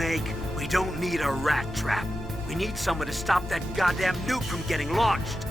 Snake, we don't need a rat trap. We need someone to stop that goddamn nuke from getting launched.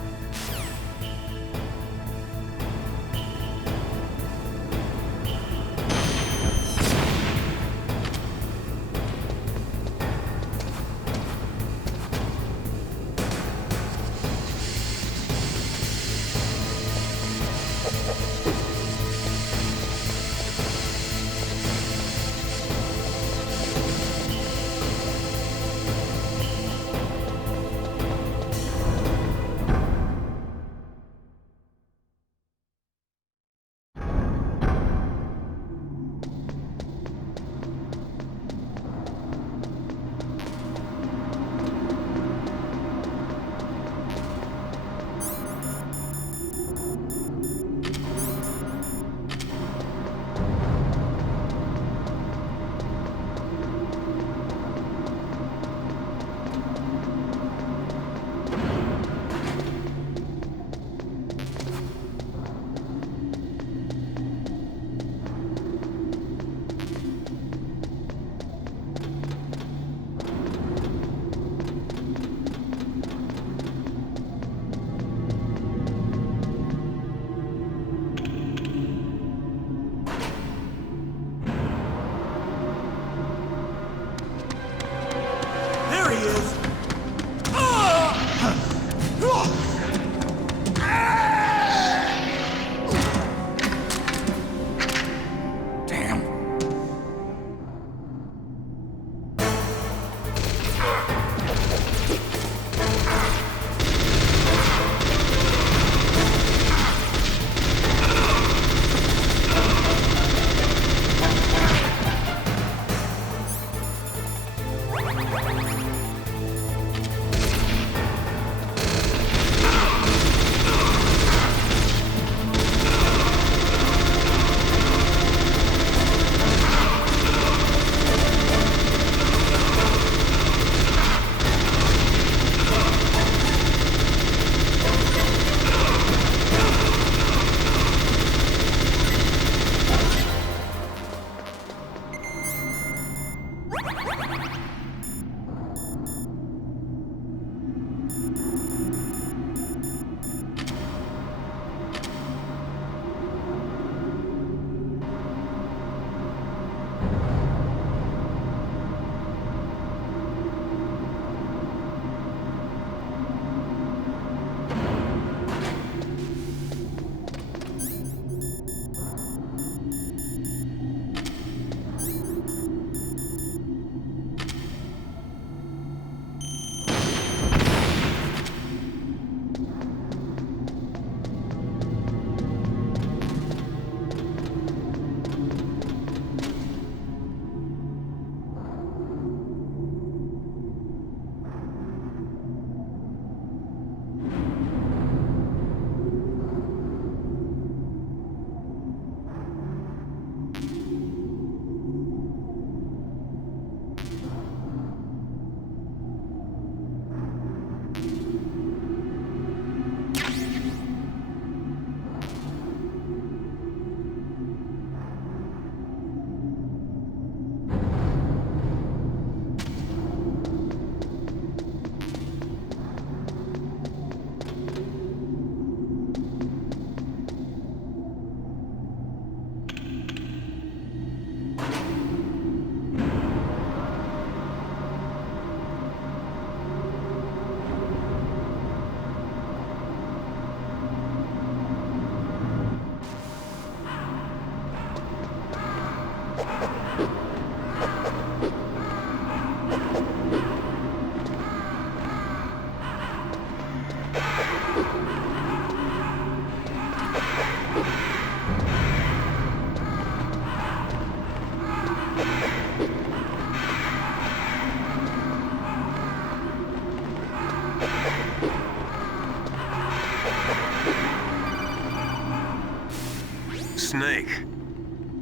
Snake,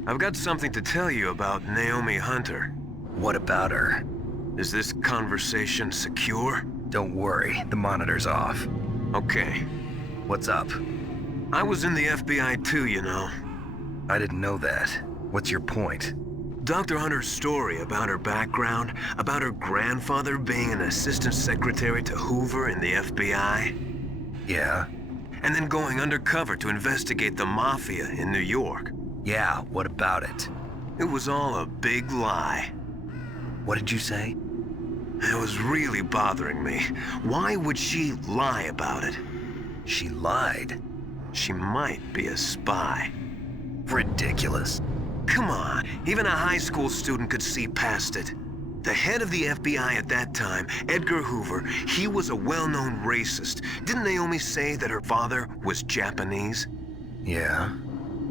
I've got something to tell you about Naomi Hunter. What about her? Is this conversation secure? Don't worry, the monitor's off. Okay. What's up? I was in the FBI too, you know. I didn't know that. What's your point? Dr. Hunter's story about her background, about her grandfather being an assistant secretary to Hoover in the FBI. Yeah? And then going undercover to investigate the Mafia in New York. Yeah, what about it? It was all a big lie. What did you say? It was really bothering me. Why would she lie about it? She lied? She might be a spy. Ridiculous. Come on, even a high school student could see past it. The head of the FBI at that time, Edgar Hoover, he was a well-known racist. Didn't Naomi say that her father was Japanese? Yeah.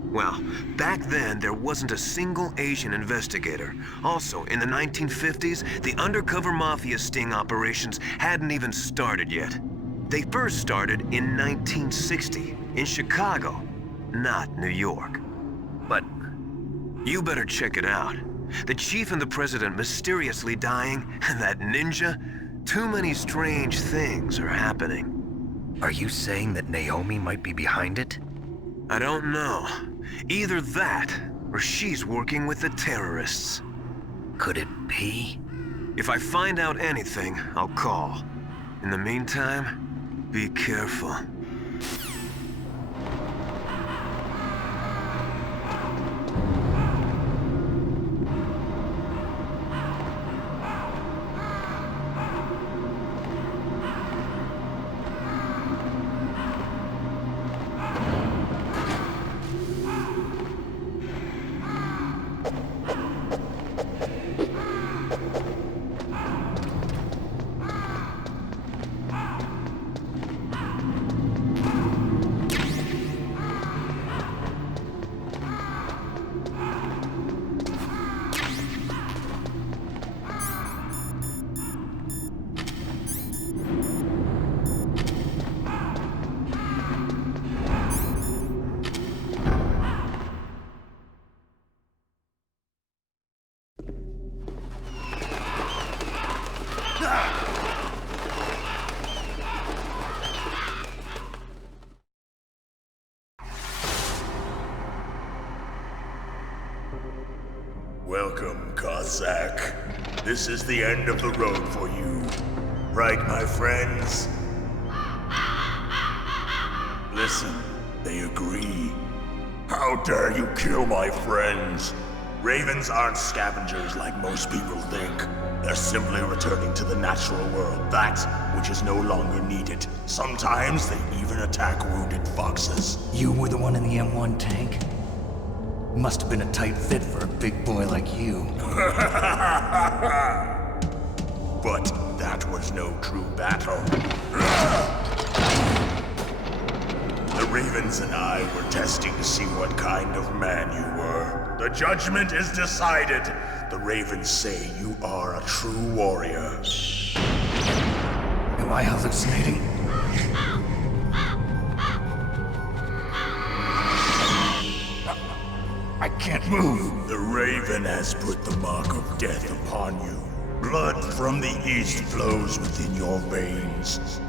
Well, back then, there wasn't a single Asian investigator. Also, in the 1950s, the undercover mafia sting operations hadn't even started yet. They first started in 1960, in Chicago, not New York. But you better check it out. The chief and the president mysteriously dying, and that ninja? Too many strange things are happening. are you saying that Naomi might be behind it? I don't know. Either that, or she's working with the terrorists. Could it be? If I find out anything, I'll call. In the meantime, be careful. Welcome, Cossack. This is the end of the road for you. Right, my friends? Listen, they agree. How dare you kill my friends? Ravens aren't scavengers like most people think. They're simply returning to the natural world, that which is no longer needed. Sometimes they even attack wounded foxes. You were the one in the M1 tank? Must have been a tight fit for a big boy like you. But that was no true battle. The Ravens and I were testing to see what kind of man you were. The judgment is decided. The Ravens say you are a true warrior. Am I hallucinating? I can't move. The Raven has put the mark of death upon you. Blood from the east flows within your veins.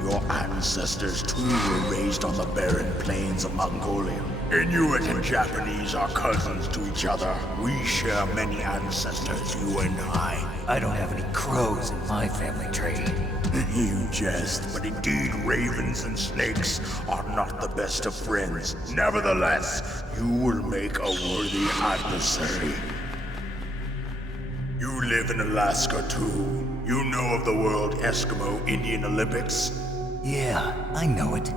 Your ancestors too were raised on the barren plains of Mongolia. Inuit and Japanese are cousins to each other. We share many ancestors, you and I. I don't have any crows in my family tree. You jest, but indeed ravens and snakes are not the best of friends. Nevertheless, you will make a worthy adversary. You live in Alaska too. You know of the World Eskimo Indian Olympics? Yeah, I know it.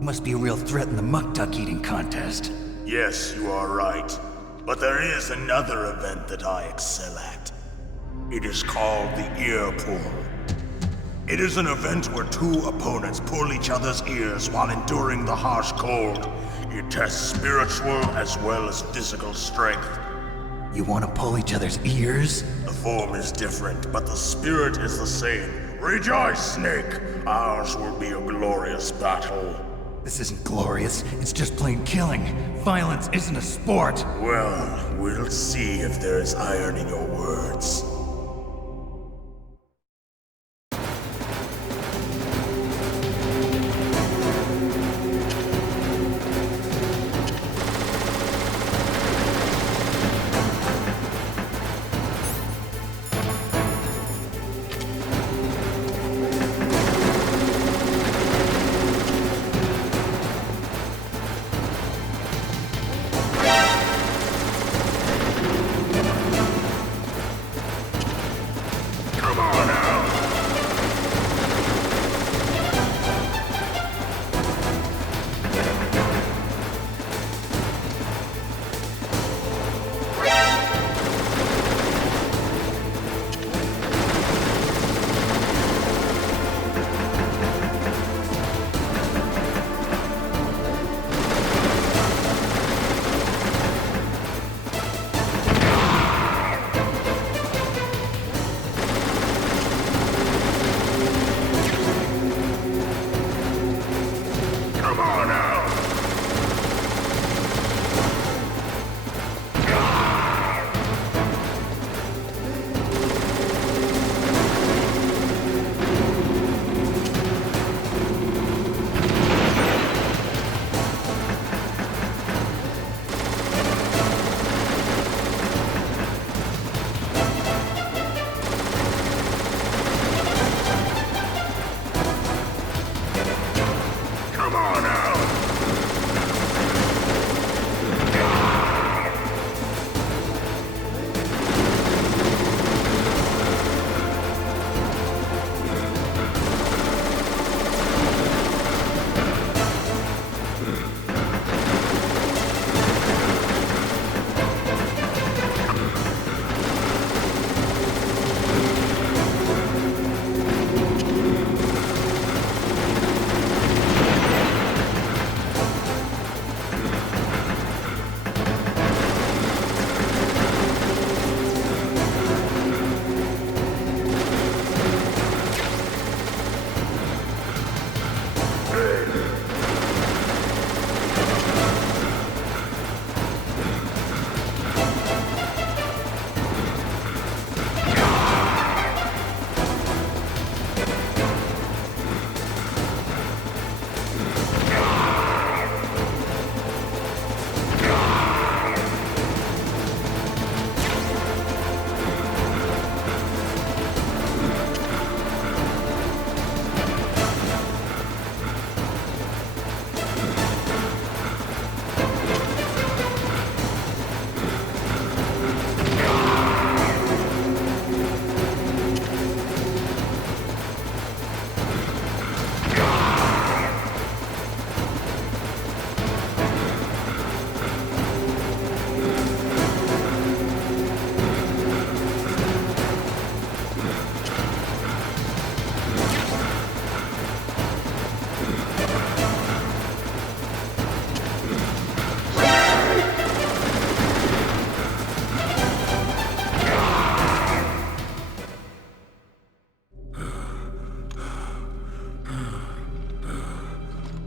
Must be a real threat in the muck duck eating contest. Yes, you are right. But there is another event that I excel at. It is called the ear pull. It is an event where two opponents pull each other's ears while enduring the harsh cold. It tests spiritual as well as physical strength. You want to pull each other's ears? The form is different, but the spirit is the same. Rejoice, Snake! Ours will be a glorious battle. This isn't glorious. It's just plain killing. Violence isn't a sport. Well, we'll see if there is iron in your words.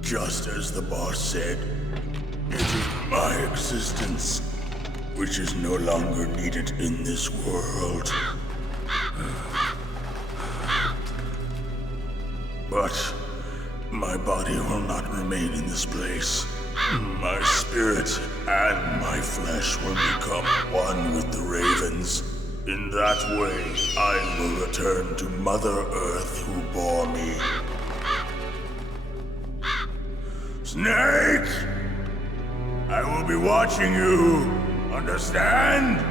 Just as the boss said, it is my existence which is no longer needed in this world. But my body will not remain in this place. My spirit and my flesh will become one with the ravens. In that way, I will return to Mother Earth who bore me. Snake! I will be watching you. Understand?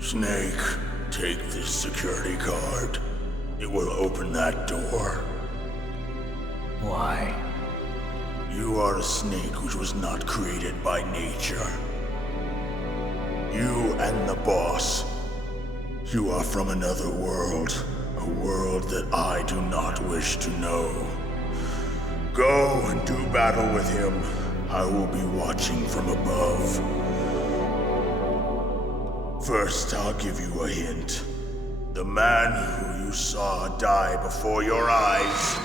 Snake, take this security card. It will open that door. Why? You are a snake which was not created by nature. You and the boss You are from another world, a world that I do not wish to know. Go and do battle with him. I will be watching from above. First, I'll give you a hint. The man who you saw die before your eyes.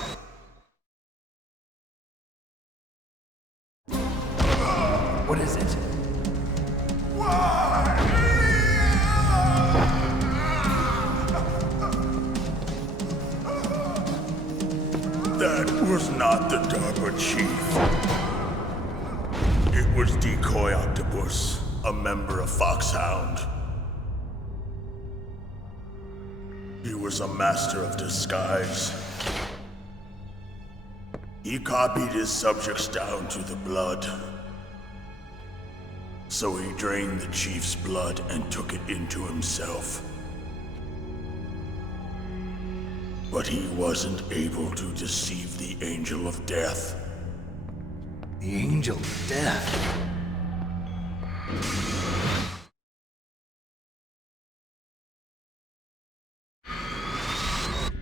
What is it? That was not the DARPA chief. It was Decoy Octopus, a member of Foxhound. He was a master of disguise. He copied his subjects down to the blood. So he drained the chief's blood and took it into himself. But he wasn't able to deceive the Angel of Death. The Angel of Death.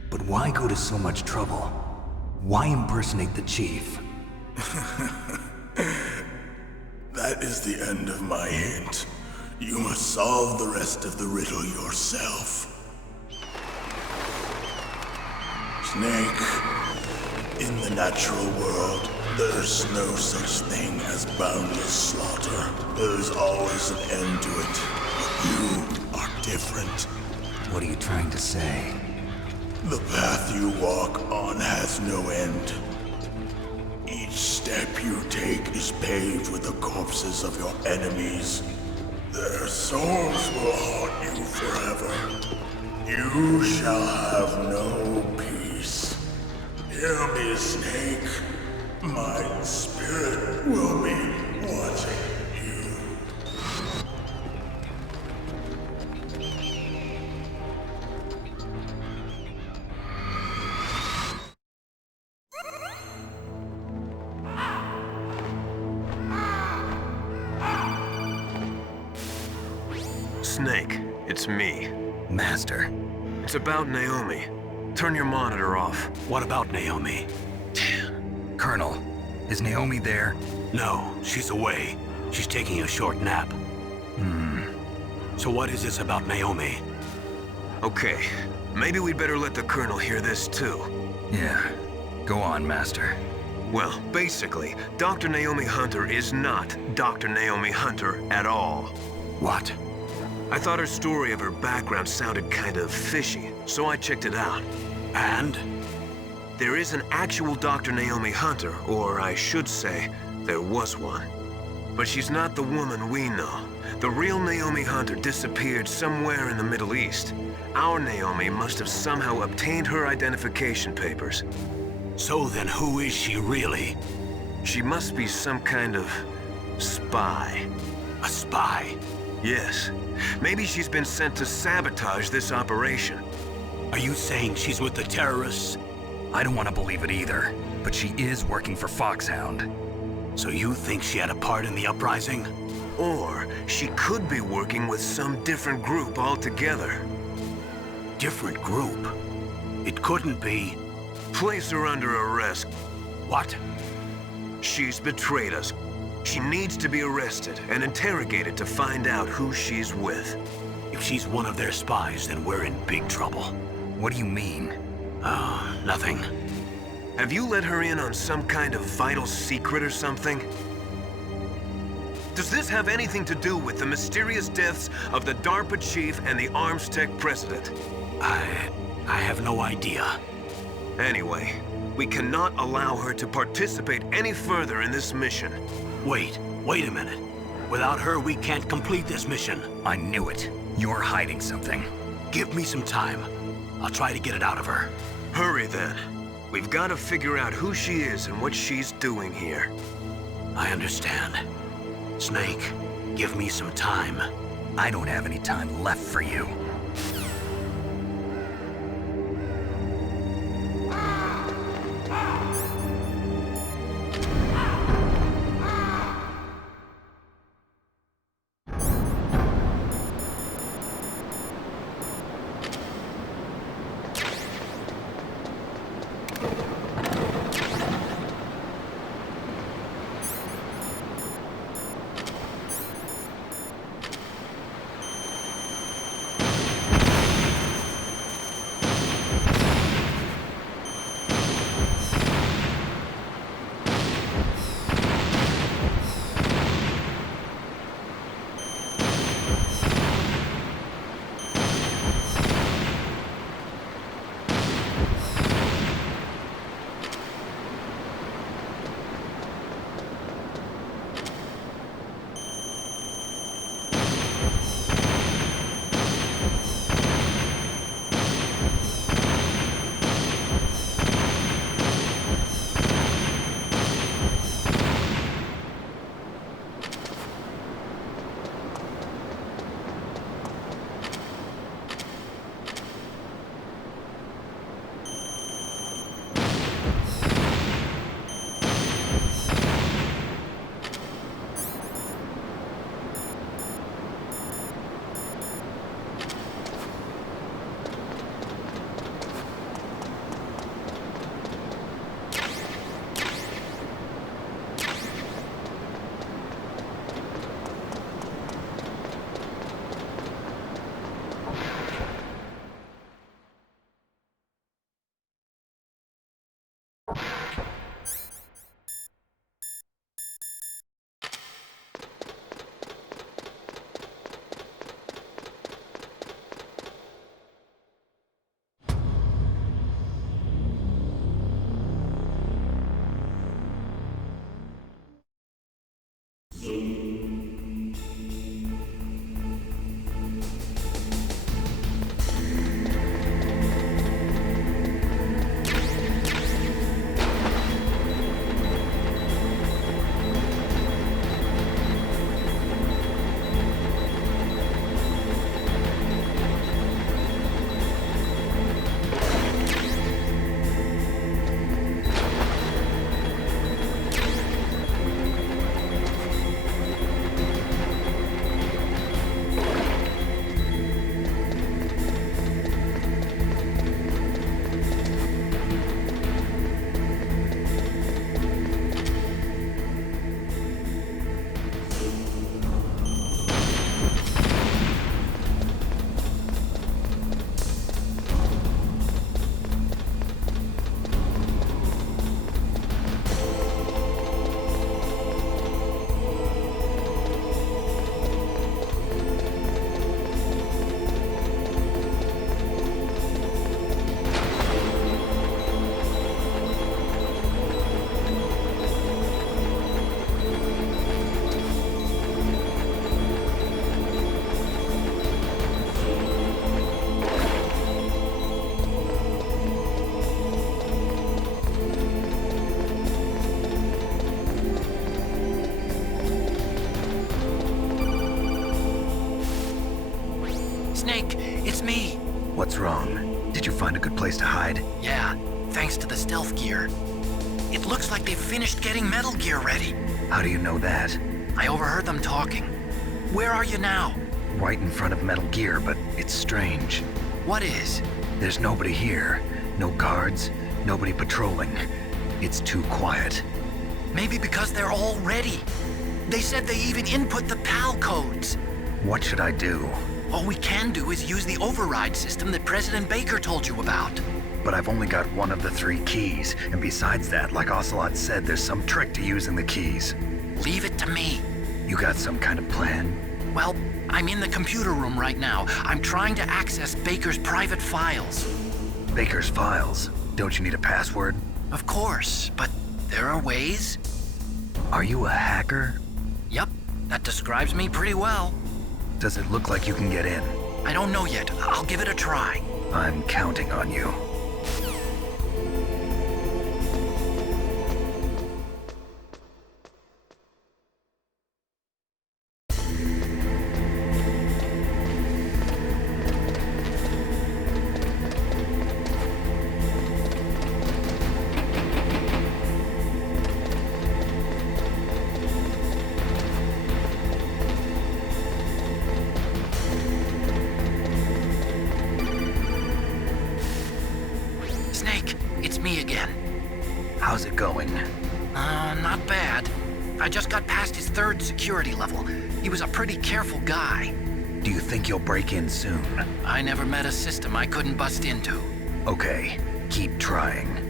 But why go to so much trouble? Why impersonate the chief? That is the end of my hint. You must solve the rest of the riddle yourself. Snake, in the natural world, there's no such thing as boundless slaughter. There's always an end to it. But you are different. What are you trying to say? The path you walk on has no end. Each step you take is paved with the corpses of your enemies. Their souls will haunt you forever. You shall have no peace. Hear me, Snake. My spirit will be watching you. Snake, it's me. Master. It's about Naomi. Turn your monitor off. What about Naomi? Colonel, is Naomi there? No, she's away. She's taking a short nap. So what is this about Naomi? Okay, maybe we'd better let the Colonel hear this too. Yeah. Go on, Master. Well, basically, Dr. Naomi Hunter is not Dr. Naomi Hunter at all. What? I thought her story of her background sounded kind of fishy, so I checked it out. And? There is an actual Dr. Naomi Hunter, or I should say, there was one. But she's not the woman we know. The real Naomi Hunter disappeared somewhere in the Middle East. Our Naomi must have somehow obtained her identification papers. So then who is she really? She must be some kind of spy. A spy? Yes. Maybe she's been sent to sabotage this operation. Are you saying she's with the terrorists? I don't want to believe it either, but she is working for Foxhound. So you think she had a part in the uprising? Or she could be working with some different group altogether. Different group? It couldn't be. Place her under arrest. What? She's betrayed us. She needs to be arrested and interrogated to find out who she's with. If she's one of their spies, then we're in big trouble. What do you mean? Oh, nothing. Have you let her in on some kind of vital secret or something? Does this have anything to do with the mysterious deaths of the DARPA chief and the Arms Tech president? I have no idea. Anyway, we cannot allow her to participate any further in this mission. Wait a minute. Without her, we can't complete this mission. I knew it. You're hiding something. Give me some time. I'll try to get it out of her. Hurry then. We've got to figure out who she is and what she's doing here. I understand. Snake, give me some time. I don't have any time left for you. Snake, it's me. What's wrong? Did you find a good place to hide? Yeah, thanks to the stealth gear. It looks like they've finished getting Metal Gear ready. How do you know that? I overheard them talking. Where are you now? Right in front of Metal Gear, but it's strange. What is? There's nobody here. No guards, nobody patrolling. It's too quiet. Maybe because they're all ready. They said they even input the PAL codes. What should I do? All we can do is use the override system that President Baker told you about. But I've only got one of the 3 keys, and besides that, like Ocelot said, there's some trick to using the keys. Leave it to me. You got some kind of plan? Well, I'm in the computer room right now. I'm trying to access Baker's private files. Baker's files? Don't you need a password? Of course, but there are ways. Are you a hacker? Yep, that describes me pretty well. Does it look like you can get in? I don't know yet. I'll give it a try. I'm counting on you. Snake, it's me again. How's it going? Not bad. I just got past his 3rd security level. He was a pretty careful guy. Do you think you'll break in soon? I never met a system I couldn't bust into. Okay, keep trying.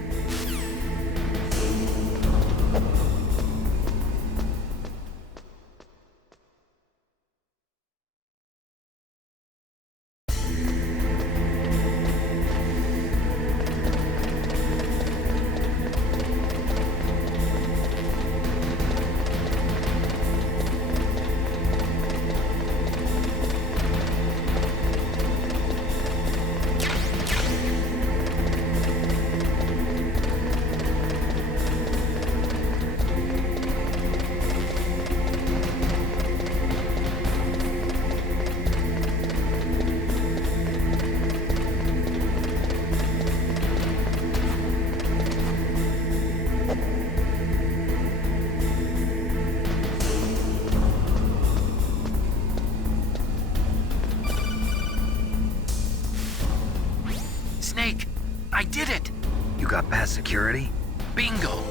Snake, I did it! You got past security? Bingo!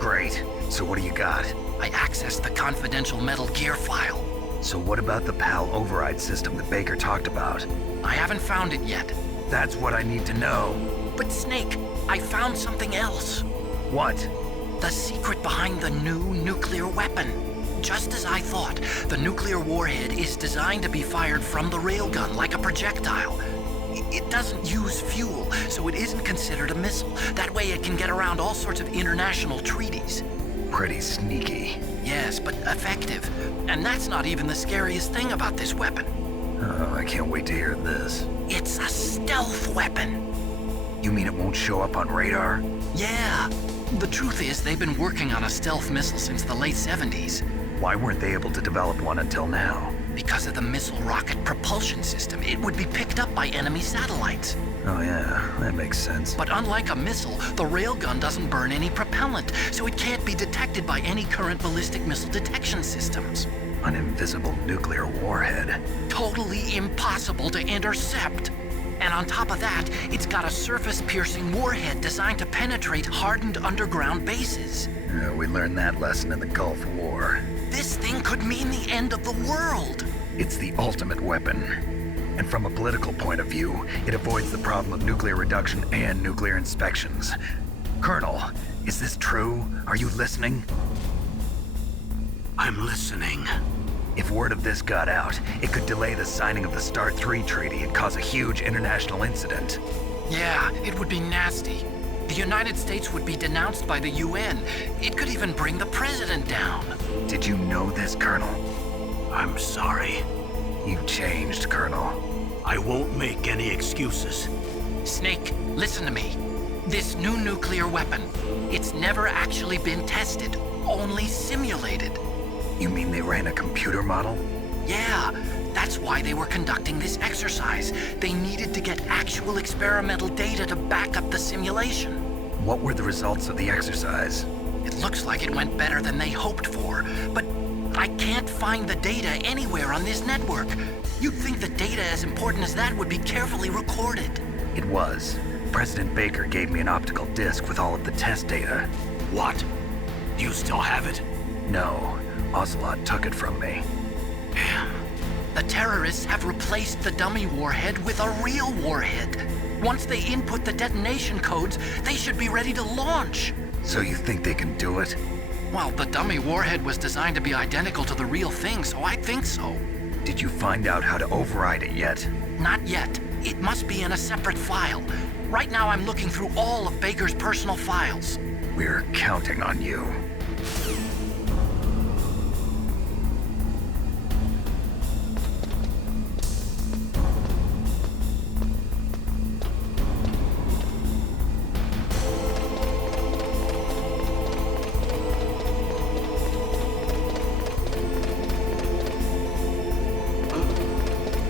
Great. So what do you got? I accessed the confidential Metal Gear file. So what about the PAL override system that Baker talked about? I haven't found it yet. That's what I need to know. But Snake, I found something else. What? The secret behind the new nuclear weapon. Just as I thought, the nuclear warhead is designed to be fired from the railgun like a projectile. It doesn't use fuel, so it isn't considered a missile. That way it can get around all sorts of international treaties. pretty sneaky. Yes, but effective. And that's not even the scariest thing about this weapon. Oh, I can't wait to hear this. It's a stealth weapon. You mean it won't show up on radar? Yeah. The truth is, they've been working on a stealth missile since the late 70s. Why weren't they able to develop one until now? Because of the missile rocket propulsion system, it would be picked up by enemy satellites. Oh yeah, that makes sense. But unlike a missile, the railgun doesn't burn any propellant, so it can't be detected by any current ballistic missile detection systems. An invisible nuclear warhead. Totally impossible to intercept. And on top of that, it's got a surface-piercing warhead designed to penetrate hardened underground bases. We learned that lesson in the Gulf War. This thing could mean the end of the world. It's the ultimate weapon. And from a political point of view, it avoids the problem of nuclear reduction and nuclear inspections. Colonel, is this true? Are you listening? I'm listening. If word of this got out, it could delay the signing of the START 3 treaty and cause a huge international incident. Yeah, it would be nasty. The United States would be denounced by the UN. It could even bring the president down. Did you know this, Colonel? I'm sorry. You've changed, Colonel. I won't make any excuses. Snake, listen to me. This new nuclear weapon, it's never actually been tested, only simulated. You mean they ran a computer model? Yeah, that's why they were conducting this exercise. They needed to get actual experimental data to back up the simulation. What were the results of the exercise? It looks like it went better than they hoped for, but I can't find the data anywhere on this network. You'd think the data as important as that would be carefully recorded. It was. President Baker gave me an optical disc with all of the test data. What? Do you still have it? No. Ocelot took it from me. Damn. The terrorists have replaced the dummy warhead with a real warhead. Once they input the detonation codes, they should be ready to launch. So you think they can do it? Well, the dummy warhead was designed to be identical to the real thing, so I think so. Did you find out how to override it yet? Not yet. It must be in a separate file. Right now I'm looking through all of Baker's personal files. We're counting on you.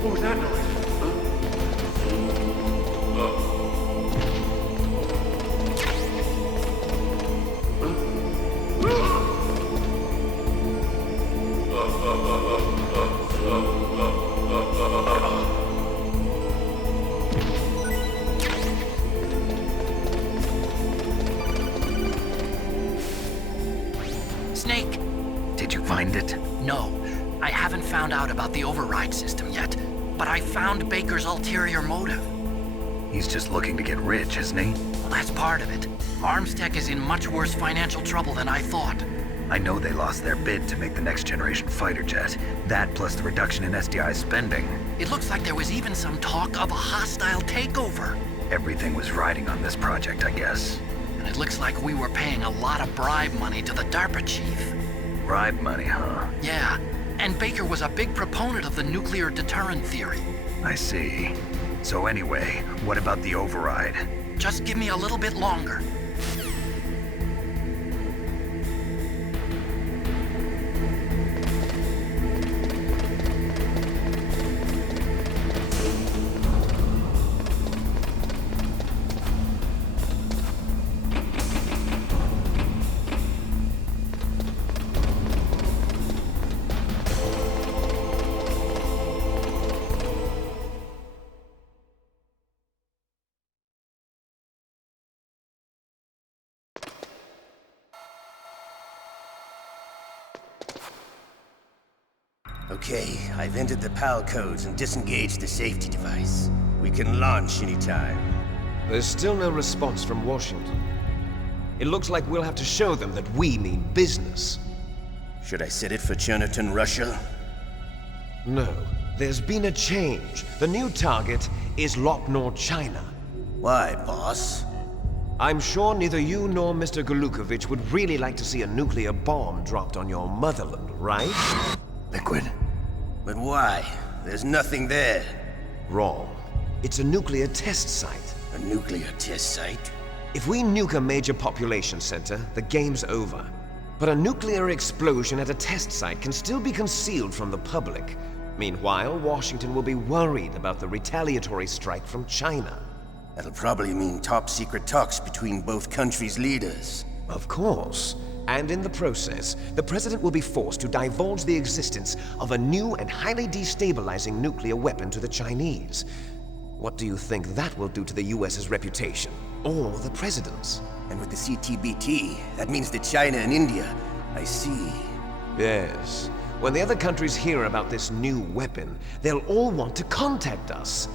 What was that noise? Snake! Did you find it? No, I haven't found out about the override system yet, but I found Baker's ulterior motive. He's just looking to get rich, isn't he? Well, that's part of it. Armstech is in much worse financial trouble than I thought. I know they lost their bid to make the next generation fighter jet. That plus the reduction in SDI spending. It looks like there was even some talk of a hostile takeover. Everything was riding on this project, I guess. And it looks like we were paying a lot of bribe money to the DARPA chief. Bribe money, huh? Yeah, and Baker was a big proponent of the nuclear deterrent theory. I see. So anyway, what about the override? Just give me a little bit longer. Okay, I've entered the PAL codes and disengaged the safety device. We can launch anytime. There's still no response from Washington. It looks like we'll have to show them that we mean business. Should I set it for Chernobyl, Russia? No, there's been a change. The new target is Lopnor, China. Why, boss? I'm sure neither you nor Mr. Golukovich would really like to see a nuclear bomb dropped on your motherland, right? Liquid. But why? There's nothing there. Wrong. It's a nuclear test site. A nuclear test site? If we nuke a major population center, the game's over. But a nuclear explosion at a test site can still be concealed from the public. Meanwhile, Washington will be worried about the retaliatory strike from China. That'll probably mean top-secret talks between both countries' leaders. Of course. And in the process, the President will be forced to divulge the existence of a new and highly destabilizing nuclear weapon to the Chinese. What do you think that will do to the US's reputation? Or the President's? And with the CTBT, that means that China and India... I see. Yes. When the other countries hear about this new weapon, they'll all want to contact us.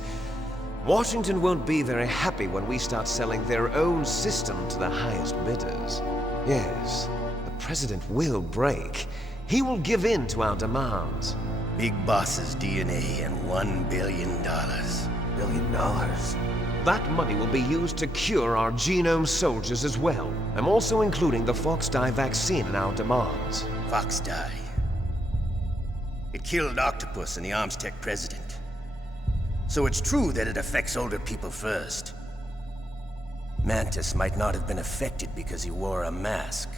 Washington won't be very happy when we start selling their own system to the highest bidders. Yes, the President will break. He will give in to our demands. Big Boss's DNA and $1 billion. $1 billion? That money will be used to cure our genome soldiers as well. I'm also including the Fox-Die vaccine in our demands. Fox-Die. It killed Octopus and the Armstech president. So it's true that it affects older people first. Mantis might not have been affected because he wore a mask.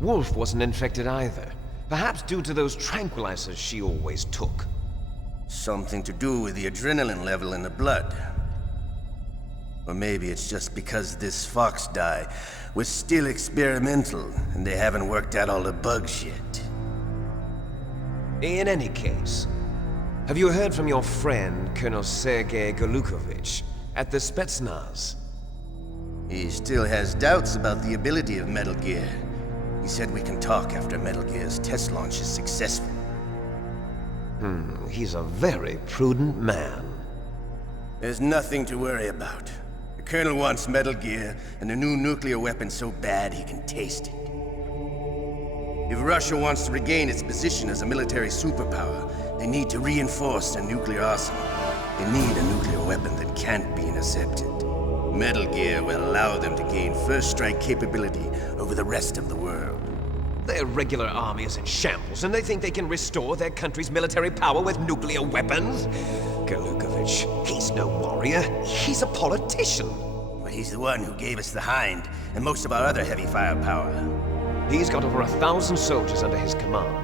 Wolf wasn't infected either. Perhaps due to those tranquilizers she always took. Something to do with the adrenaline level in the blood. Or maybe it's just because this Fox-Die was still experimental and they haven't worked out all the bugs yet. In any case, have you heard from your friend, Colonel Sergei Golukovich, at the Spetsnaz? He still has doubts about the ability of Metal Gear. He said we can talk after Metal Gear's test launch is successful. He's a very prudent man. There's nothing to worry about. The Colonel wants Metal Gear and a new nuclear weapon so bad he can taste it. If Russia wants to regain its position as a military superpower, they need to reinforce their nuclear arsenal. They need a nuclear weapon that can't be intercepted. Metal Gear will allow them to gain first strike capability over the rest of the world. Their regular army is in shambles, and they think they can restore their country's military power with nuclear weapons? Golukovich, he's no warrior. He's a politician. But he's the one who gave us the Hind and most of our other heavy firepower. He's got over 1,000 soldiers under his command.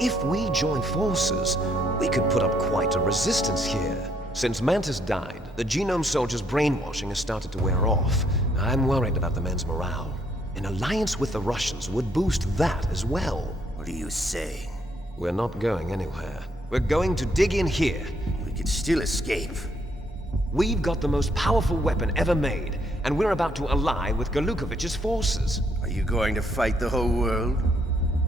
If we join forces, we could put up quite a resistance here. Since Mantis died, the genome soldiers' brainwashing has started to wear off. I'm worried about the men's morale. An alliance with the Russians would boost that as well. What are you saying? We're not going anywhere. We're going to dig in here. We could still escape. We've got the most powerful weapon ever made, and we're about to ally with Golukovich's forces. Are you going to fight the whole world?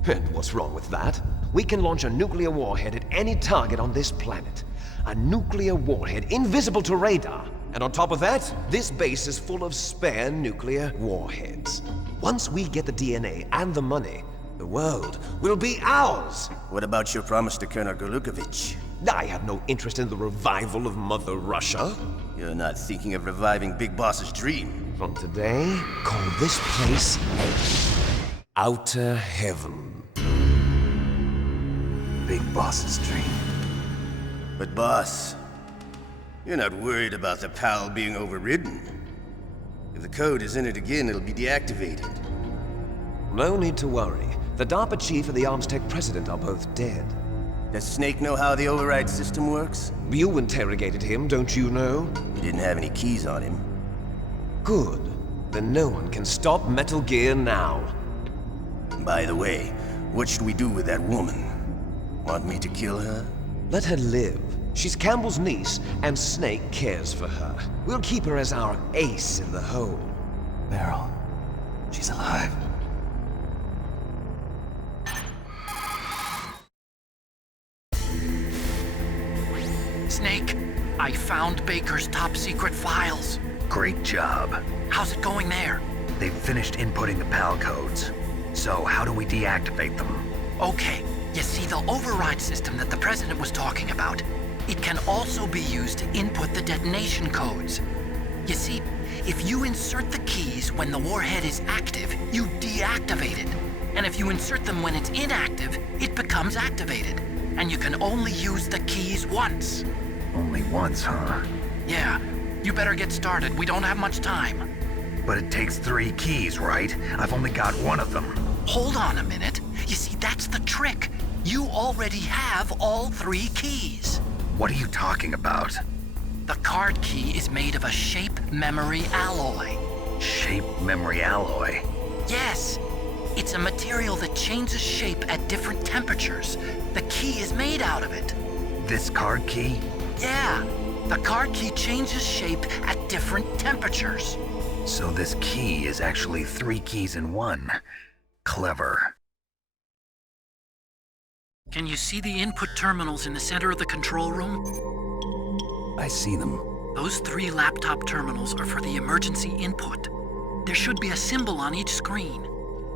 And what's wrong with that? We can launch a nuclear warhead at any target on this planet. A nuclear warhead invisible to radar. And on top of that, this base is full of spare nuclear warheads. Once we get the DNA and the money, the world will be ours! What about your promise to Colonel Golukovich? I have no interest in the revival of Mother Russia. You're not thinking of reviving Big Boss's dream. From today, call this place Outer Heaven. Big Boss's dream. But boss, you're not worried about the PAL being overridden. If the code is entered again, it'll be deactivated. No need to worry. The DARPA chief and the Armstech president are both dead. Does Snake know how the override system works? You interrogated him, don't you know? He didn't have any keys on him. Good. Then no one can stop Metal Gear now. By the way, what should we do with that woman? Want me to kill her? Let her live. She's Campbell's niece, and Snake cares for her. We'll keep her as our ace in the hole. Meryl, she's alive. Snake, I found Baker's top-secret files. Great job. How's it going there? They've finished inputting the PAL codes. So how do we deactivate them? Okay, you see the override system that the President was talking about? It can also be used to input the detonation codes. You see, If you insert the keys when the warhead is active, you deactivate it. And if you insert them when it's inactive, it becomes activated. And you can only use the keys once. Only once, huh? Yeah, you better get started. We don't have much time. But it takes 3 keys, right? I've only got one of them. Hold on a minute. You see, that's the trick. You already have all 3 keys. What are you talking about? The card key is made of a shape memory alloy. Shape memory alloy? Yes. It's a material that changes shape at different temperatures. The key is made out of it. This card key? Yeah. The card key changes shape at different temperatures. So this key is actually 3 keys in one. Clever. Can you see the input terminals in the center of the control room? I see them. Those 3 laptop terminals are for the emergency input. There should be a symbol on each screen.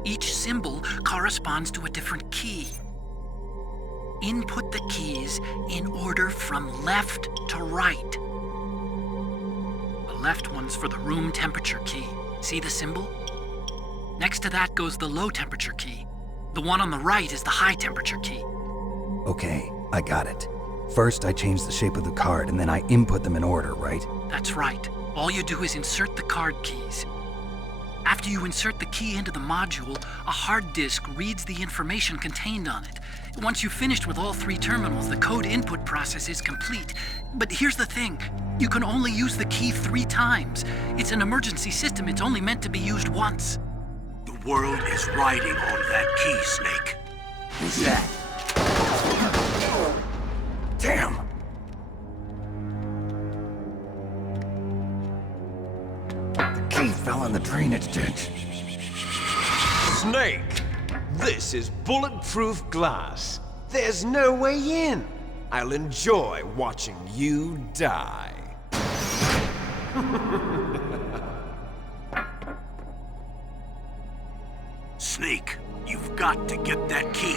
Each symbol corresponds to a different key. Input the keys in order from left to right. The left one's for the room temperature key. See the symbol? Next to that goes the low temperature key. The one on the right is the high temperature key. Okay, I got it. First, I change the shape of the card, and then I input them in order, right? That's right. All you do is insert the card keys. After you insert the key into the module, a hard disk reads the information contained on it. Once you've finished with all 3 terminals, the code input process is complete. But here's the thing. You can only use the key 3 times. It's an emergency system. It's only meant to be used once. The world is riding on that key, Snake. Who's that? Damn! The key fell in the drainage ditch. Snake! This is bulletproof glass. There's no way in. I'll enjoy watching you die. Snake, you've got to get that key.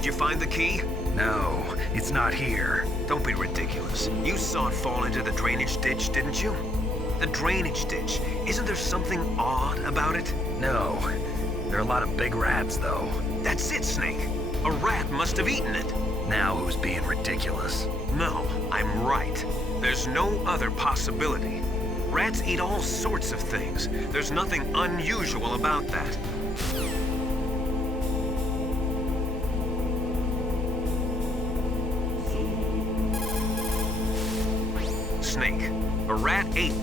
Did you find the key? No, it's not here. Don't be ridiculous. You saw it fall into the drainage ditch, didn't you? The drainage ditch. Isn't there something odd about it? No. There are a lot of big rats, though. That's it, Snake. A rat must have eaten it. Now who's being ridiculous? No, I'm right. There's no other possibility. Rats eat all sorts of things. There's nothing unusual about that. Snake, a rat ate...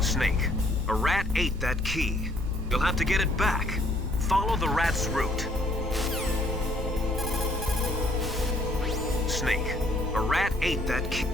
Snake, a rat ate that key. You'll have to get it back. Follow the rat's route. Snake, a rat ate that key.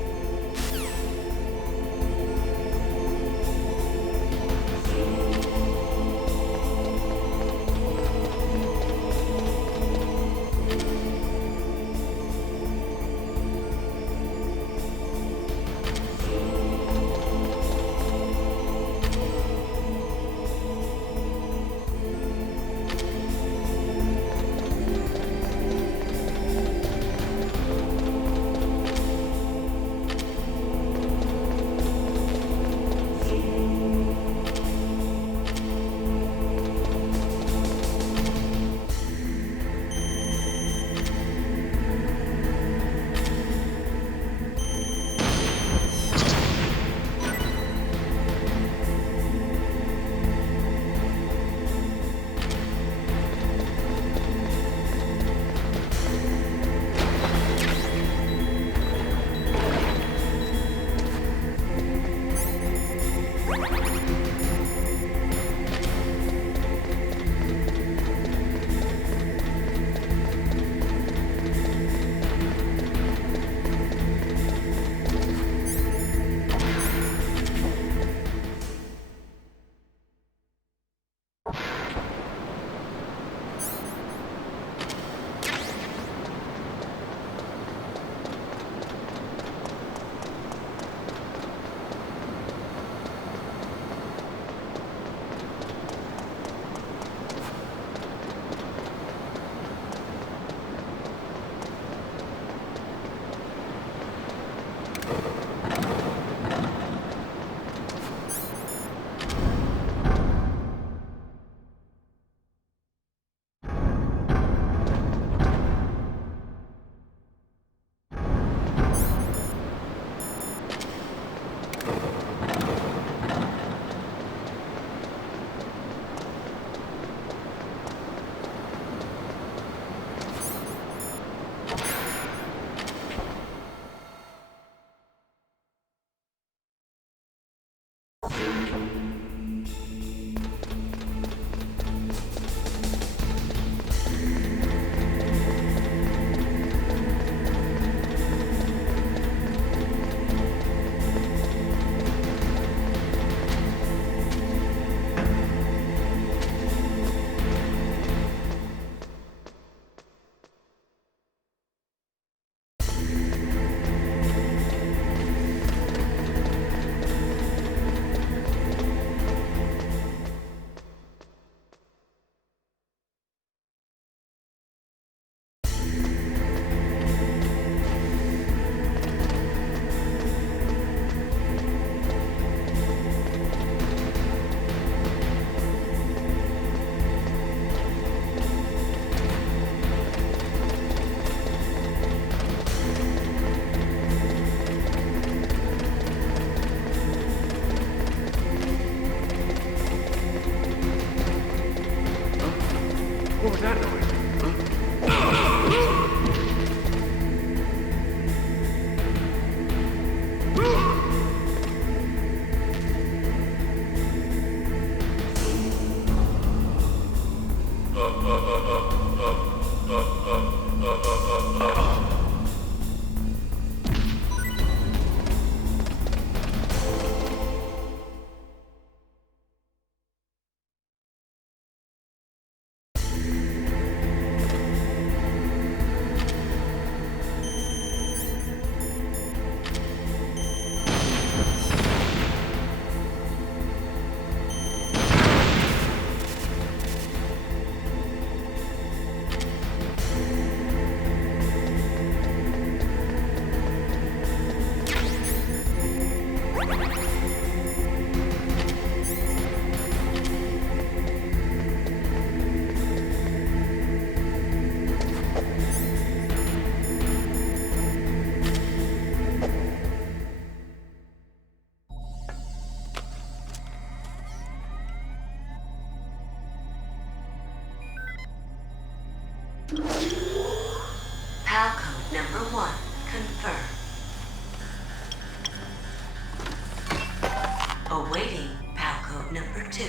Awaiting PAL code number 2.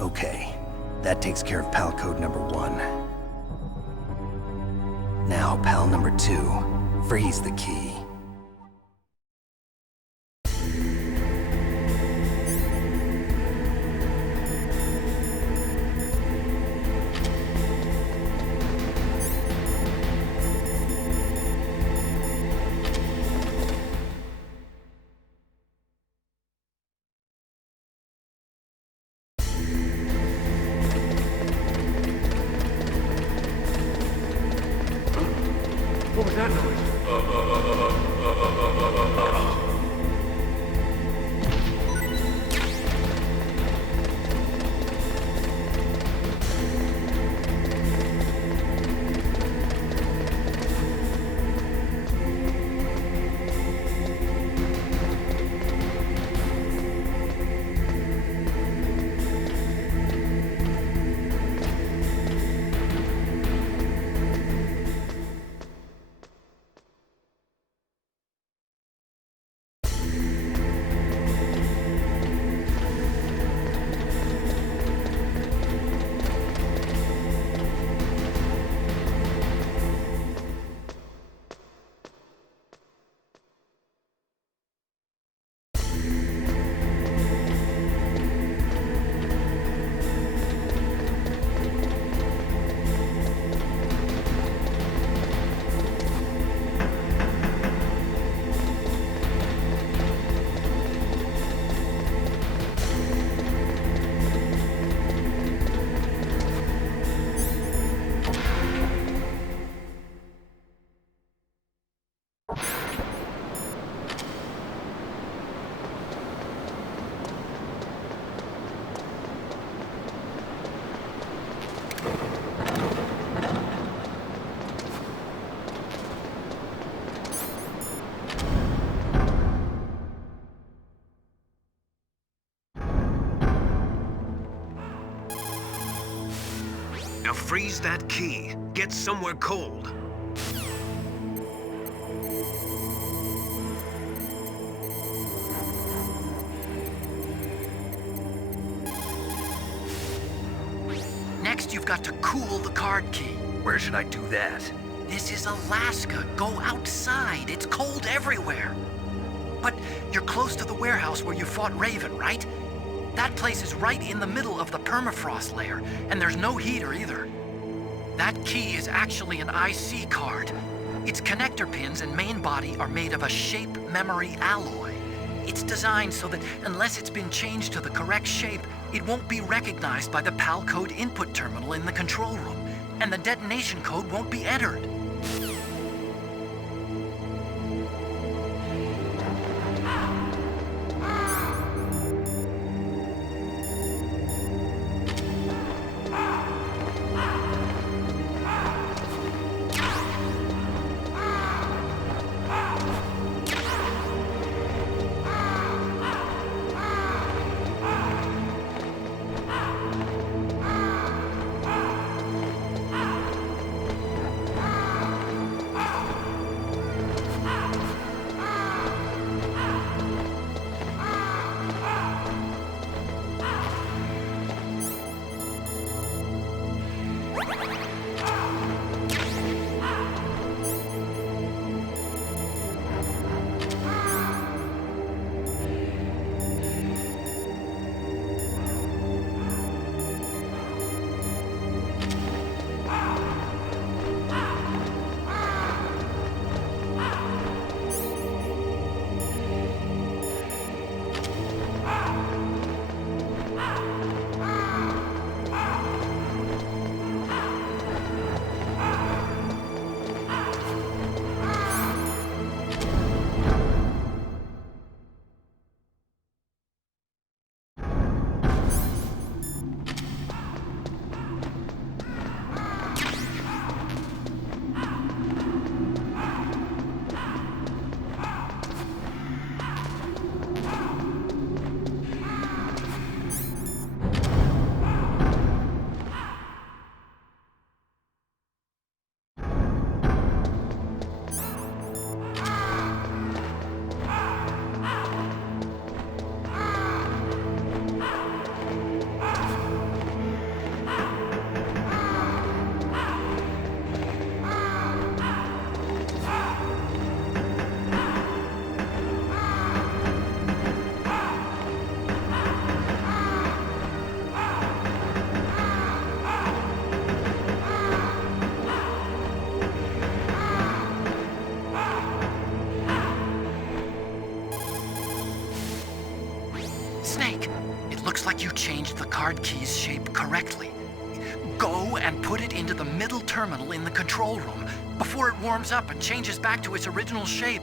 Okay, that takes care of PAL code number 1. Now, PAL number 2, freeze the key. What was that noise? Now freeze that key. Get somewhere cold. Next, you've got to cool the card key. Where should I do that? This is Alaska. Go outside. It's cold everywhere. But you're close to the warehouse where you fought Raven, right? That place is right in the middle of the permafrost layer, and there's no heater either. That key is actually an IC card. Its connector pins and main body are made of a shape memory alloy. It's designed so that unless it's been changed to the correct shape, it won't be recognized by the PAL code input terminal in the control room, and the detonation code won't be entered. Looks like you changed the card key's shape correctly. Go and put it into the middle terminal in the control room before it warms up and changes back to its original shape.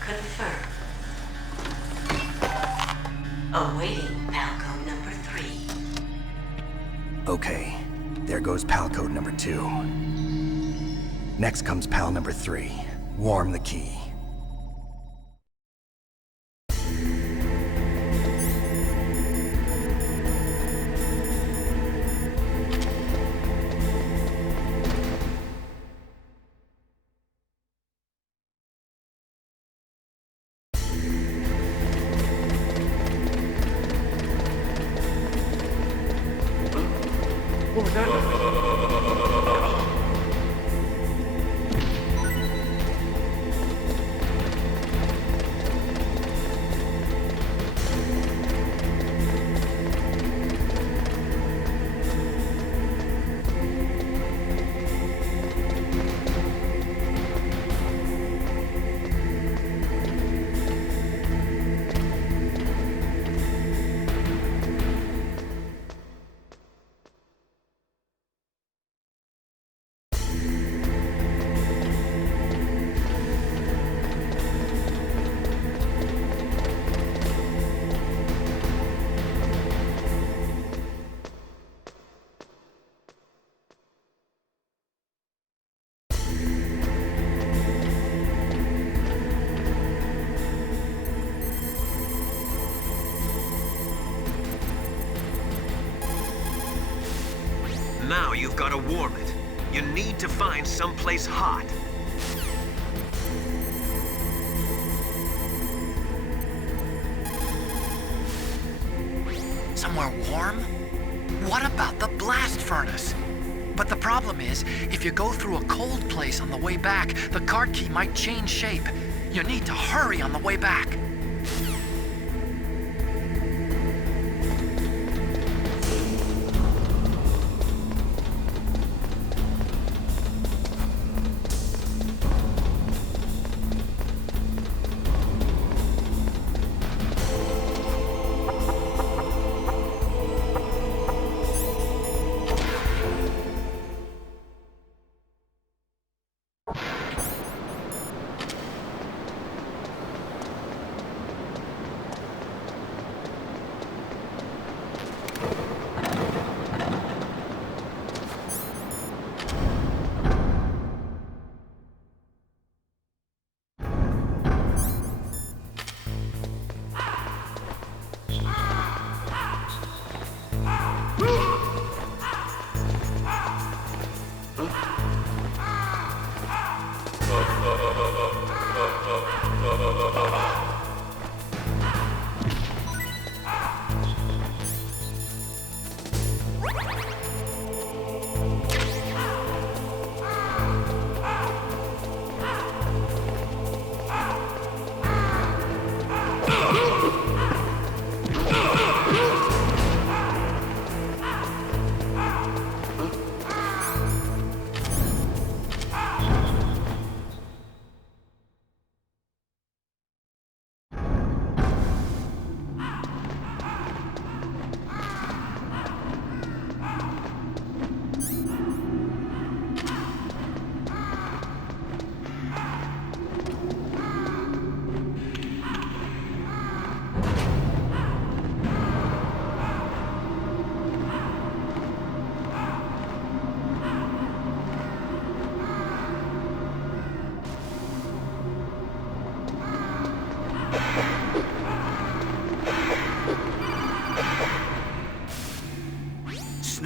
Confirmed. Awaiting PAL code number 3. Okay, there goes PAL code number 2. Next comes PAL number 3. Warm the key. Now you've got to warm it. You need to find someplace hot. Somewhere warm? What about the blast furnace? But the problem is, if you go through a cold place on the way back, the card key might change shape. You need to hurry on the way back.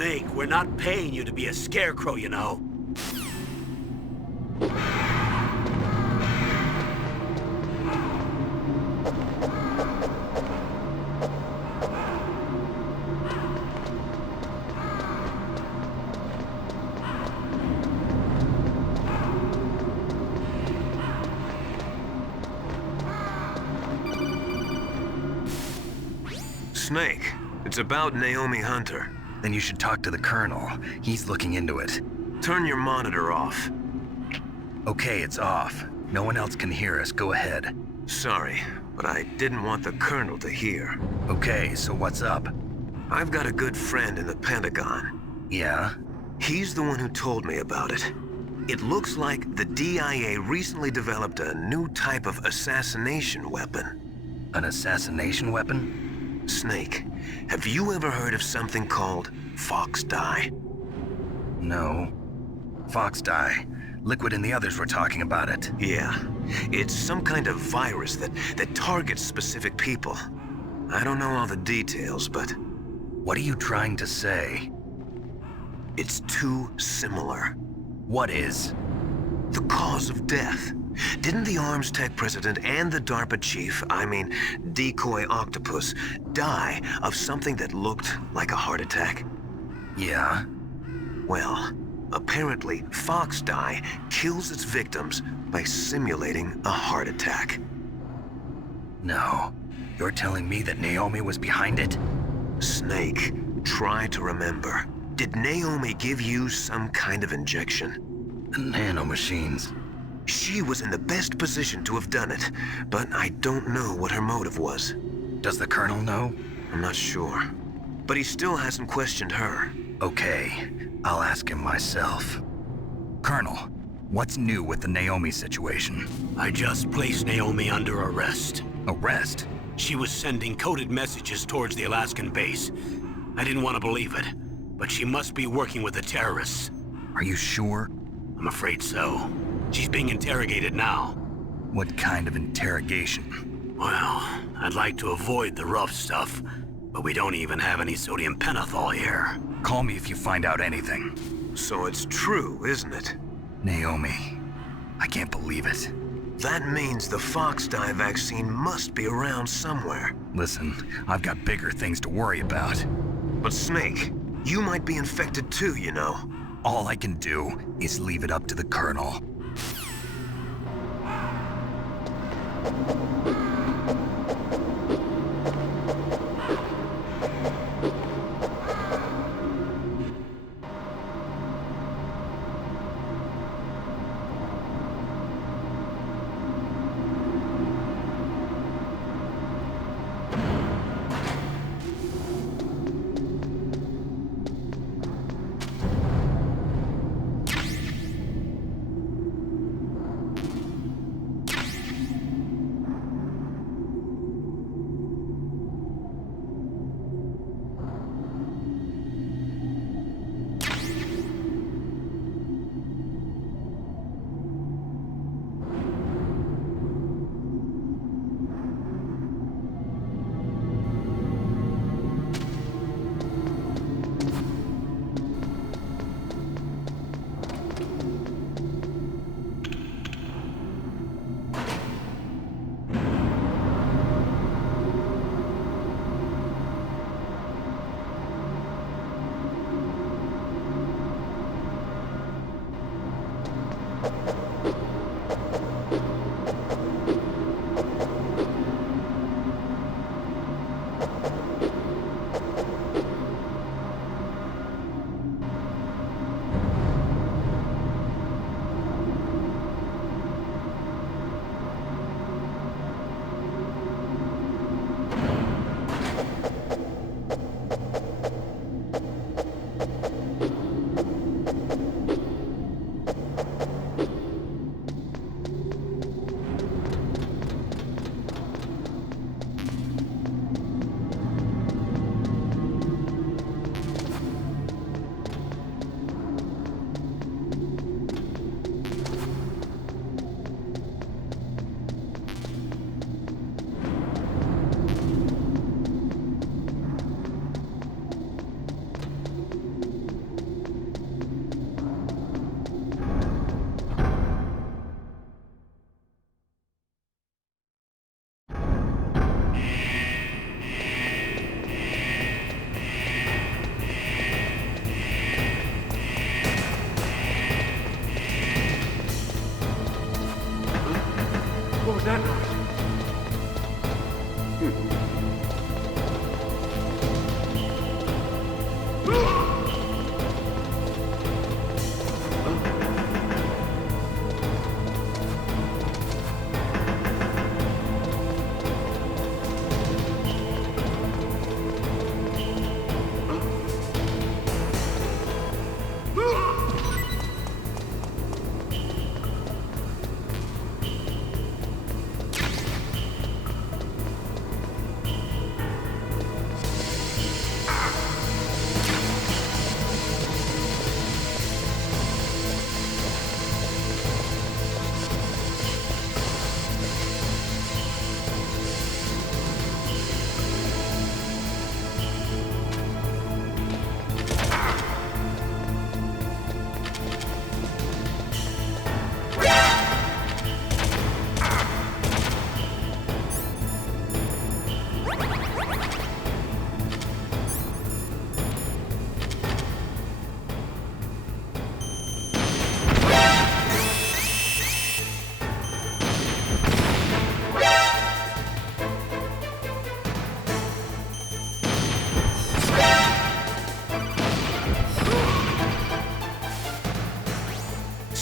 Snake, we're not paying you to be a scarecrow, you know. Snake, it's about Naomi Hunter. Then you should talk to the Colonel. He's looking into it. Turn your monitor off. Okay, it's off. No one else can hear us. Go ahead. Sorry, but I didn't want the Colonel to hear. Okay, so what's up? I've got a good friend in the Pentagon. Yeah? He's the one who told me about it. It looks like the DIA recently developed a new type of assassination weapon. An assassination weapon? Snake, have you ever heard of something called Fox Dye? No. Fox Dye. Liquid and the others were talking about it. Yeah. It's some kind of virus that targets specific people. I don't know all the details, but... What are you trying to say? It's too similar. What is? The cause of death. Didn't the Arms Tech president and the DARPA chief, Decoy Octopus, die of something that looked like a heart attack? Yeah? Well, apparently Fox Dye kills its victims by simulating a heart attack. No. You're telling me that Naomi was behind it? Snake, try to remember. Did Naomi give you some kind of injection? The nanomachines. She was in the best position to have done it, but I don't know what her motive was. Does the Colonel know? I'm not sure. But he still hasn't questioned her. Okay, I'll ask him myself. Colonel, what's new with the Naomi situation? I just placed Naomi under arrest. Arrest? She was sending coded messages towards the Alaskan base. I didn't want to believe it, but she must be working with the terrorists. Are you sure? I'm afraid so. She's being interrogated now. What kind of interrogation? Well, I'd like to avoid the rough stuff, but we don't even have any sodium pentothal here. Call me if you find out anything. So it's true, isn't it? Naomi, I can't believe it. That means the Fox Dye vaccine must be around somewhere. Listen, I've got bigger things to worry about. But Snake, you might be infected too, you know. All I can do is leave it up to the Colonel.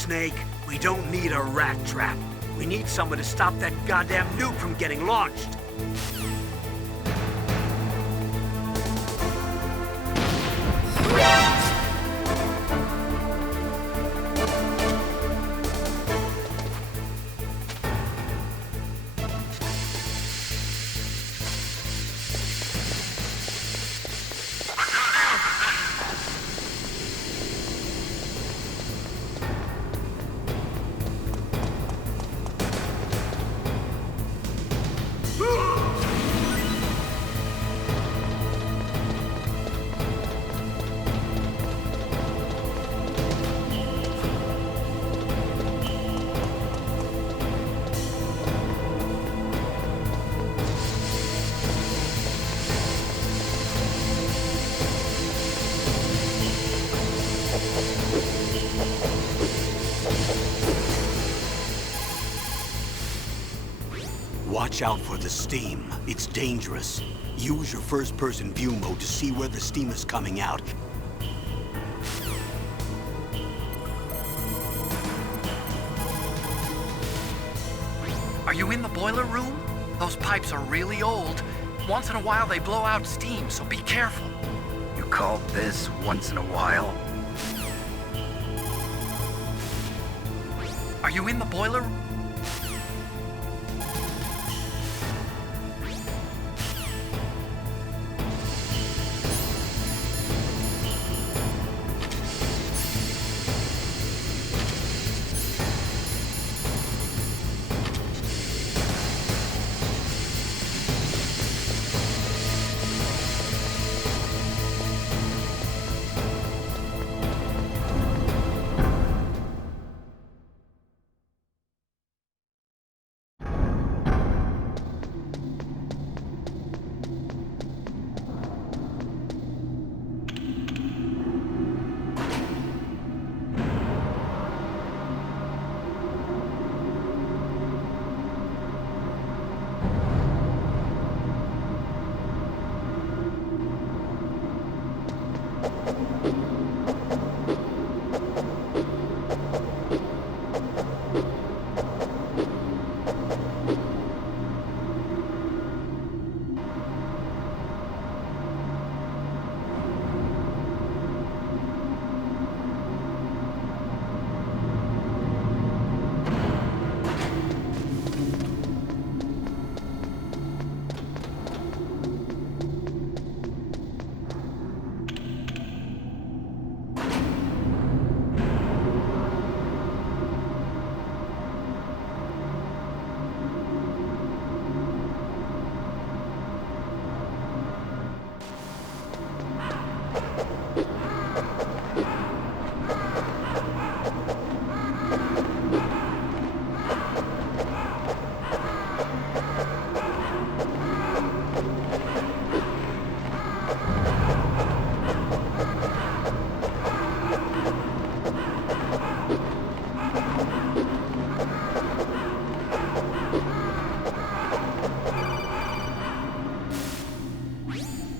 Snake. We don't need a rat trap. We need someone to stop that goddamn nuke from getting launched. Watch out for the steam. It's dangerous. Use your first-person view mode to see where the steam is coming out. Are you in the boiler room? Those pipes are really old. Once in a while they blow out steam, so be careful. You called this once in a while? Are you in the boiler room?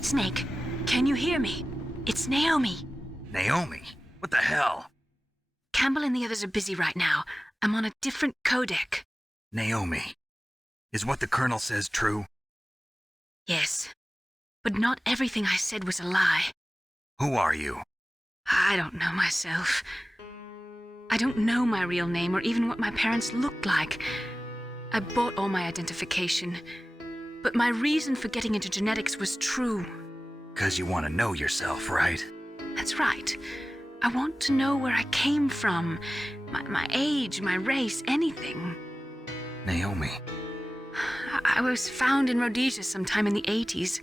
Snake, can you hear me? It's Naomi. Naomi? What the hell? Campbell and the others are busy right now. I'm on a different codec. Naomi, is what the Colonel says true? Yes, but not everything I said was a lie. Who are you? I don't know myself. I don't know my real name or even what my parents looked like. I bought all my identification, but my reason for getting into genetics was true. 'Cause you want to know yourself, right? That's right. I want to know where I came from, my age, my race, anything. Naomi. I was found in Rhodesia sometime in the 80s,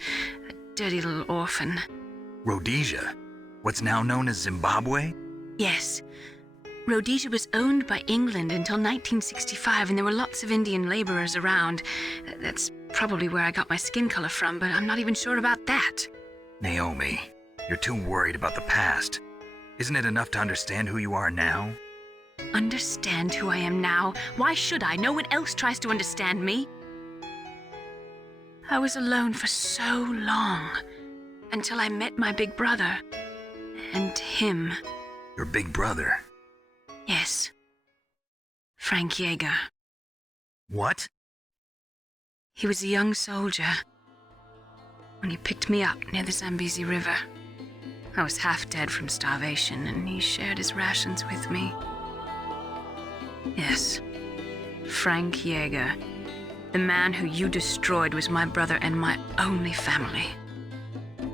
a dirty little orphan. Rhodesia? What's now known as Zimbabwe? Yes. Rhodesia was owned by England until 1965, and there were lots of Indian laborers around. That's probably where I got my skin color from, but I'm not even sure about that. Naomi, you're too worried about the past. Isn't it enough to understand who you are now? Understand who I am now? Why should I? No one else tries to understand me. I was alone for so long, until I met my big brother. And him. Your big brother? Yes. Frank Yeager. What? He was a young soldier when he picked me up near the Zambezi River. I was half dead from starvation, and he shared his rations with me. Yes, Frank Yeager. The man who you destroyed was my brother and my only family.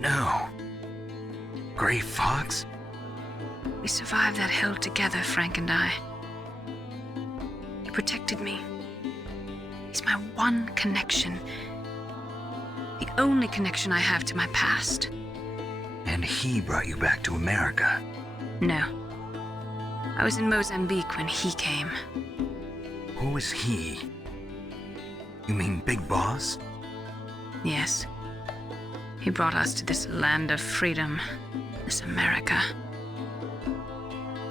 No. Gray Fox? We survived that hell together, Frank and I. He protected me. He's my one connection. The only connection I have to my past. And he brought you back to America? No. I was in Mozambique when he came. Who is he? You mean Big Boss? Yes. He brought us to this land of freedom, this America.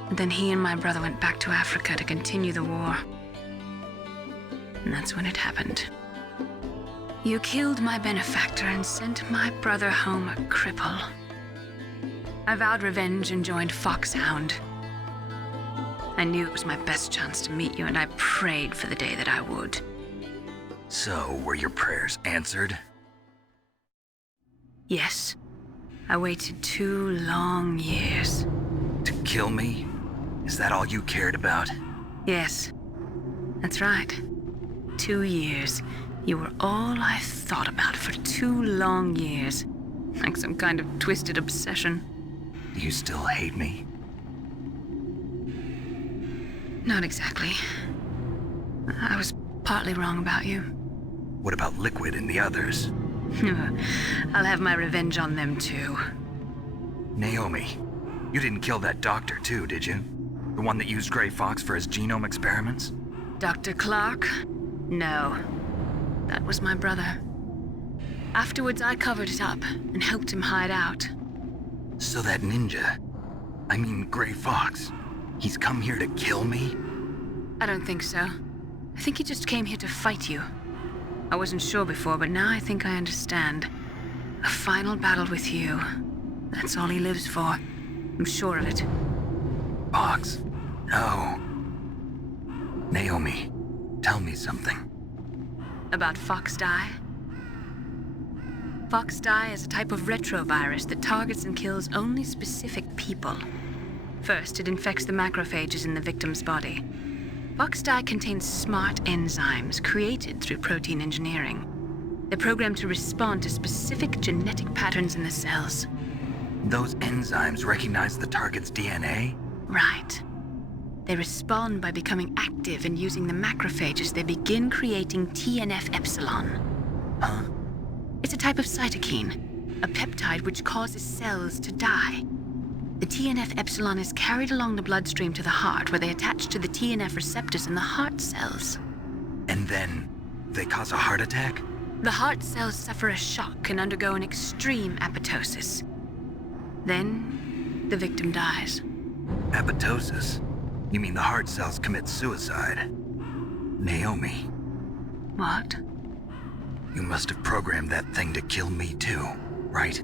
And then he and my brother went back to Africa to continue the war. And that's when it happened. You killed my benefactor and sent my brother home a cripple. I vowed revenge and joined Foxhound. I knew it was my best chance to meet you, and I prayed for the day that I would. So, were your prayers answered? Yes. I waited 2 long years. To kill me? Is that all you cared about? Yes. That's right. 2 years. You were all I thought about for 2 long years. Like some kind of twisted obsession. Do you still hate me? Not exactly. I was partly wrong about you. What about Liquid and the others? I'll have my revenge on them too. Naomi, you didn't kill that doctor too, did you? The one that used Gray Fox for his genome experiments? Dr. Clark? No. That was my brother. Afterwards, I covered it up and helped him hide out. So that ninja, I mean Gray Fox, he's come here to kill me? I don't think so. I think he just came here to fight you. I wasn't sure before, but now I think I understand. A final battle with you. That's all he lives for. I'm sure of it. Fox? No. Naomi, tell me something. About Fox Die? Fox Die is a type of retrovirus that targets and kills only specific people. First, it infects the macrophages in the victim's body. Fox Die contains smart enzymes created through protein engineering. They're programmed to respond to specific genetic patterns in the cells. Those enzymes recognize the target's DNA? Right. They respond by becoming active and using the macrophages. They begin creating TNF-epsilon. Huh? It's a type of cytokine, a peptide which causes cells to die. The TNF-epsilon is carried along the bloodstream to the heart, where they attach to the TNF receptors in the heart cells. And then they cause a heart attack? The heart cells suffer a shock and undergo an extreme apoptosis. Then, the victim dies. Apoptosis? You mean the heart cells commit suicide? Naomi. What? You must have programmed that thing to kill me too, right?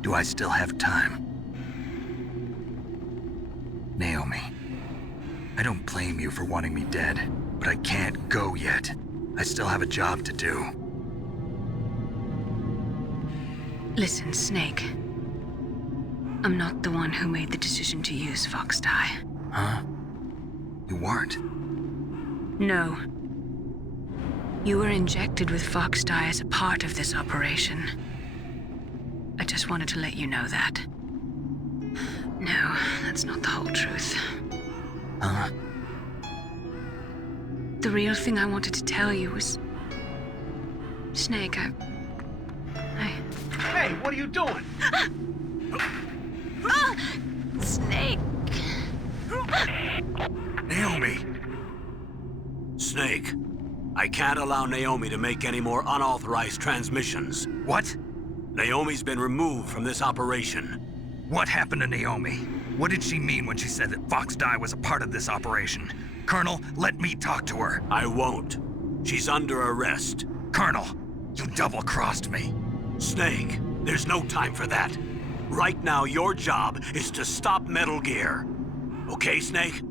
Do I still have time? Naomi, I don't blame you for wanting me dead, but I can't go yet. I still have a job to do. Listen, Snake. I'm not the one who made the decision to use Fox Die. Huh? You weren't? No. You were injected with Fox Die as a part of this operation. I just wanted to let you know that. No, that's not the whole truth. Huh? The real thing I wanted to tell you was... Snake, I... Hey, what are you doing? Snake! Naomi! Snake, I can't allow Naomi to make any more unauthorized transmissions. What? Naomi's been removed from this operation. What happened to Naomi? What did she mean when she said that Fox Die was a part of this operation? Colonel, let me talk to her. I won't. She's under arrest. Colonel, you double-crossed me. Snake, there's no time for that. Right now, your job is to stop Metal Gear. Okay, Snake?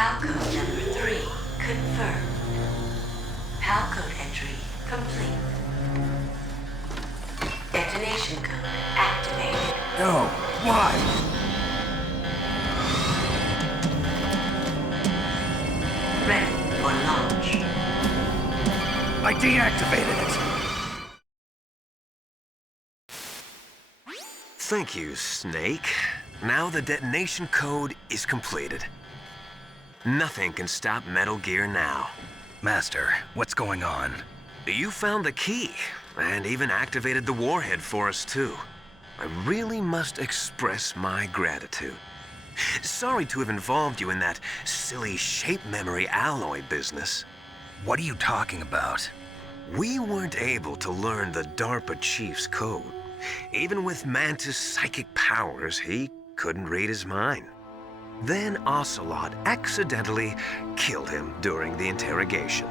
PAL code number 3 confirmed. PAL code entry complete. Detonation code activated. No, why? Ready for launch. I deactivated it. Thank you, Snake. Now the detonation code is completed. Nothing can stop Metal Gear now. Master, what's going on? You found the key, and even activated the warhead for us, too. I really must express my gratitude. Sorry to have involved you in that silly shape memory alloy business. What are you talking about? We weren't able to learn the DARPA chief's code. Even with Mantis' psychic powers, he couldn't read his mind. Then Ocelot accidentally killed him during the interrogation.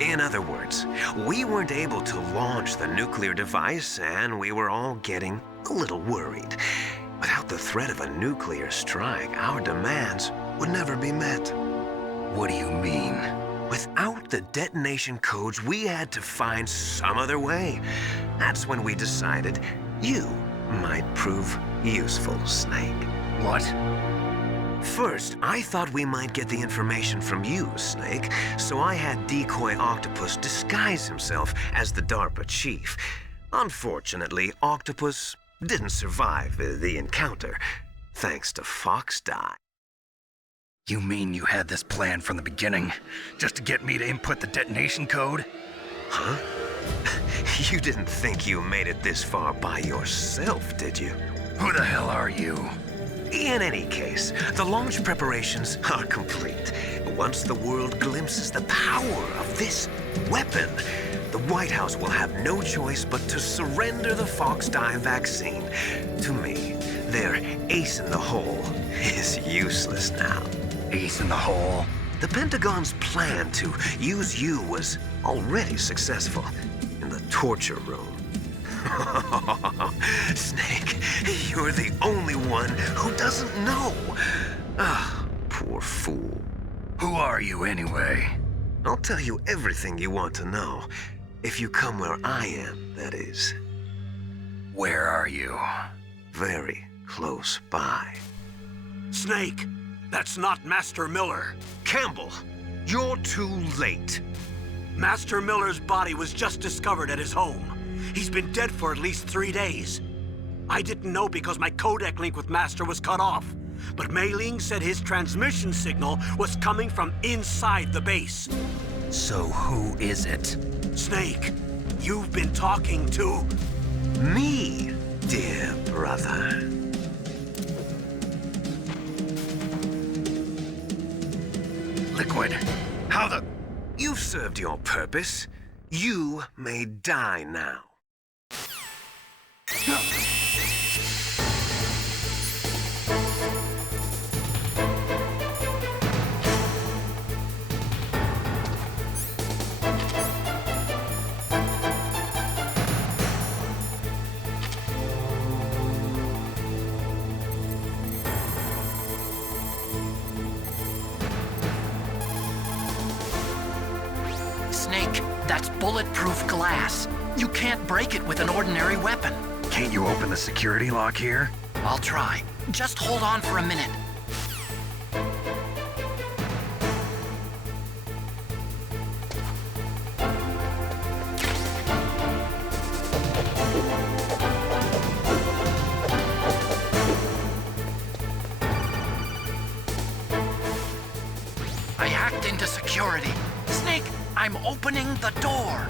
In other words, we weren't able to launch the nuclear device, and we were all getting a little worried. Without the threat of a nuclear strike, our demands would never be met. What do you mean? Without the detonation codes, we had to find some other way. That's when we decided you might prove useful, Snake. What? First, I thought we might get the information from you, Snake, so I had Decoy Octopus disguise himself as the DARPA chief. Unfortunately, Octopus didn't survive the encounter, thanks to Fox Die. You mean you had this plan from the beginning, just to get me to input the detonation code? Huh? You didn't think you made it this far by yourself, did you? Who the hell are you? In any case, the launch preparations are complete. Once the world glimpses the power of this weapon, the White House will have no choice but to surrender the Fox Die vaccine. To me, their ace in the hole is useless now. Ace in the hole? The Pentagon's plan to use you was already successful in the torture room. Snake, you're the only one who doesn't know. Ah, poor fool. Who are you anyway? I'll tell you everything you want to know. If you come where I am, that is. Where are you? Very close by. Snake, that's not Master Miller. Campbell, you're too late. Master Miller's body was just discovered at his home. He's been dead for at least 3 days. I didn't know because my codec link with Master was cut off. But Mei Ling said his transmission signal was coming from inside the base. So who is it? Snake, you've been talking to... me, dear brother. Liquid, how the... You've served your purpose. You may die now. Snake, that's bulletproof glass. You can't break it with an ordinary weapon. Can't you open the security lock here? I'll try. Just hold on for a minute. I hacked into security. Snake, I'm opening the door.